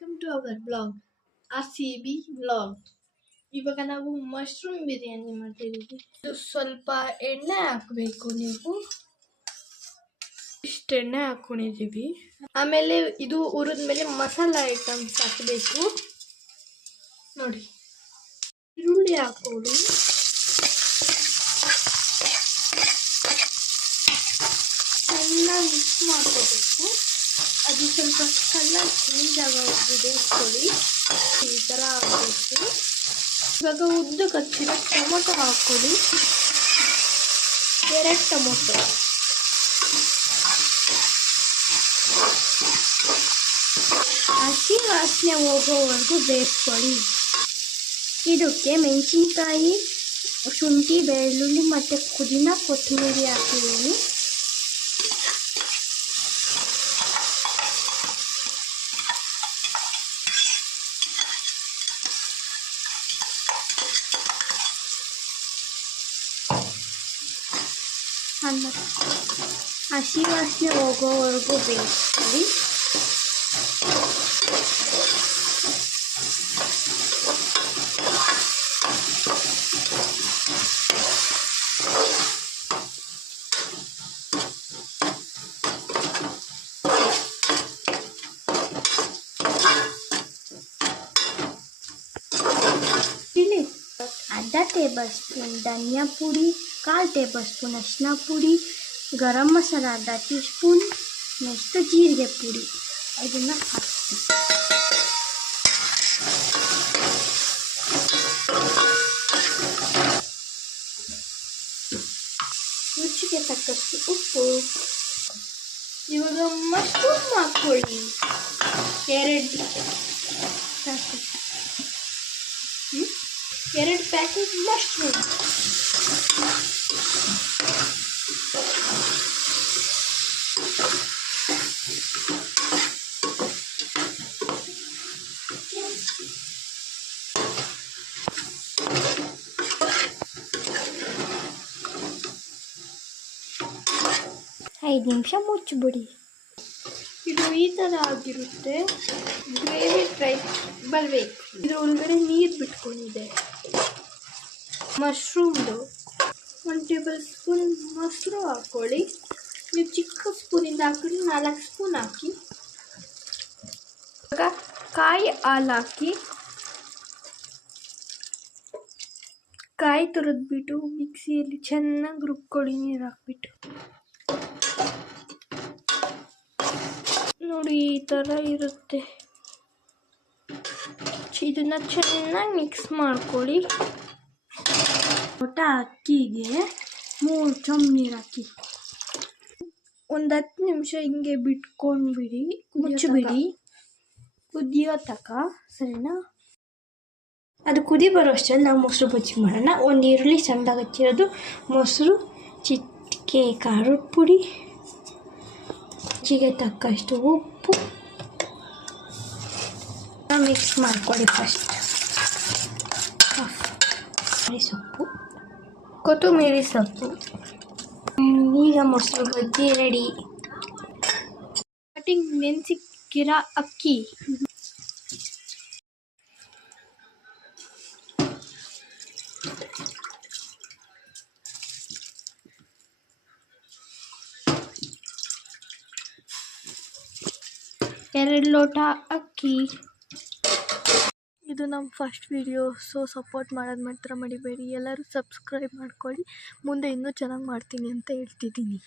Welcome to our blog RCB blog. ಇವಾಗ ನಾವು mushroom biryani ಮಾಡ್ತಿದ್ದೀವಿ. ಇದು ಸ್ವಲ್ಪ ಎಣ್ಣೆ ಹಾಕಬೇಕು. ನೀವು ಇಷ್ಟು ಎಣ್ಣೆ ಹಾಕೊಂಡಿದ್ದೀವಿ. ಆಮೇಲೆ ಇದು ಹುರಿದ್ಮೇಲೆ ಮಸಾಲ ಐಟಮ್ಸ್ ಹಾಕಬೇಕು. ನೋಡಿ, ಈರುಳ್ಳಿ ಹಾಕೊಳ್ಳಿ. ಚೆನ್ನಾಗಿ ಮಿಕ್ಸ್ ಮಾಡ್ಕೋಬೇಕು. ಅದು ಸ್ವಲ್ಪ ಕಲರ್ ಚೇಂಜ್ ಆಗೋದು ಬೇಯಿಸ್ಕೊಳ್ಳಿ. ಈ ಥರ ಆಗಬೇಕು. ಇವಾಗ ಉದ್ದಕ್ಕೆ ಹಚ್ಚಿರೋ ಟೊಮೊಟೊ ಹಾಕ್ಕೊಳ್ಳಿ. 2 ಟೊಮೊಟೊ. ಹಸಿ ವಾಸನೆ ಹೋಗೋವರೆಗೂ ಬೇಯಿಸ್ಕೊಳ್ಳಿ. ಇದಕ್ಕೆ ಮೆಣಸಿನ್ಕಾಯಿ, ಶುಂಠಿ, ಬೆಳ್ಳುಳ್ಳಿ ಮತ್ತು ಪುದೀನ, ಕೊತ್ತಂಬರಿ ಹಾಕಿದ್ದೀನಿ. ಹಸಿ ವಾಸನೆ ಹೋಗೋವರೆಗೂ ಬೇಯಿಸ್ಕೊಳ್ಳಿ. ಇಲ್ಲಿ 1/2 ಟೇಬಲ್ ಸ್ಪೂನ್ ಧನಿಯಾ ಪುಡಿ, 1/4 ಟೇಬಲ್ ಸ್ಪೂನ್ ಅರಿಶಿನ ಪುಡಿ, garam masala 1/2 tea spoon, next ಜೀರಿಗೆ ಪುಡಿ. ಇದನ್ನು ಹಾಕ್ತೀವಿ. ರುಚಿಗೆ ತಕ್ಕಷ್ಟು ಉಪ್ಪು. ಇವಾಗ ಮಶ್ರೂಮ್ ಹಾಕ್ಕೊಳ್ಳಿ. 2 ಪ್ಯಾಕೆಟ್ ಮಶ್ರೂಮ್. ಐದು ನಿಮಿಷ ಮುಚ್ಚಿಬಿಡಿ. ಇದು ಈ ಥರ ಆಗಿರುತ್ತೆ. ಗ್ರೇವಿ ಟೈಪ್ ಬರಬೇಕು. ಇದ್ರ ಒಳಗಡೆ ನೀರು ಬಿಟ್ಕೊಂಡಿದೆ. ಮಶ್ರೂಮ್ದು 1 ಟೇಬಲ್ ಸ್ಪೂನ್ ಮೊಸರು ಹಾಕ್ಕೊಳ್ಳಿ. ನೀವು ಚಿಕ್ಕ ಸ್ಪೂನಿಂದ ಹಾಕಿದ್ರೆ 4 ಸ್ಪೂನ್ ಹಾಕಿ. ಇವಾಗ ಕಾಯಿ ಹಾಲು ಹಾಕಿ ಕಾಯಿ ತುರಿದ್ಬಿಟ್ಟು ಮಿಕ್ಸಿಯಲ್ಲಿ ಚೆನ್ನಾಗಿ ರುಬ್ಕೊಳ್ಳಿ. ನೀರು ಹಾಕ್ಬಿಟ್ಟು ನೋಡಿ, ಈ ಥರ ಇರುತ್ತೆ. ಇದನ್ನ ಚೆನ್ನಾಗಿ ಮಿಕ್ಸ್ ಮಾಡ್ಕೊಳ್ಳಿ. ಅಕ್ಕಿಗೆ 3 ಚಮಚ ನೀರು ಹಾಕಿ 10 ನಿಮಿಷ ಹಿಂಗೆ ಬಿಟ್ಕೊಂಡ್ಬಿಡಿ. ಮುಚ್ಚಿಬಿಡಿ. ಕುದಿಯೋ ತನಕ, ಸರಿನಾ? ಅದು ಕುದಿ ಬರೋ ಅಷ್ಟರಲ್ಲಿ ನಾವು ಮೊಸರು ಬಜ್ಜಿ ಮಾಡೋಣ. 1 ಈರುಳ್ಳಿ ಸಣ್ಣದಾಗಿ ಹಚ್ಚಿರೋದು, ಮೊಸರು, ಚಿಟಿಕೆ ಖಾರದ ಪುಡಿ, ರುಚಿಗೆ ತಕ್ಕಷ್ಟು ಉಪ್ಪು ಮಿಕ್ಸ್ ಮಾಡ್ಕೊಳ್ಳಿ. ಫಸ್ಟ್ ಕೊತ್ತಂಬರಿ ಸೊಪ್ಪು. ಈಗ ಮೊಸರು ಬಜ್ಜಿ ರೆಡಿ. ನೆನೆಸಿಕ್ಕಿರೋ ಅಕ್ಕಿ. ಎರಡು ಲೋಟ ಅಕ್ಕಿ. ಇದು ನಮ್ಮ ಫಸ್ಟ್ ವಿಡಿಯೋ, ಸೊ ಸಪೋರ್ಟ್ ಮಾಡೋದು ಮಾತ್ರ ಮರಿಬೇಡಿ. ಎಲ್ಲರೂ ಸಬ್ಸ್ಕ್ರೈಬ್ ಮಾಡ್ಕೊಳ್ಳಿ. ಮುಂದೆ ಇನ್ನೂ ಚೆನ್ನಾಗಿ ಮಾಡ್ತೀನಿ ಅಂತ ಹೇಳ್ತಿದ್ದೀನಿ.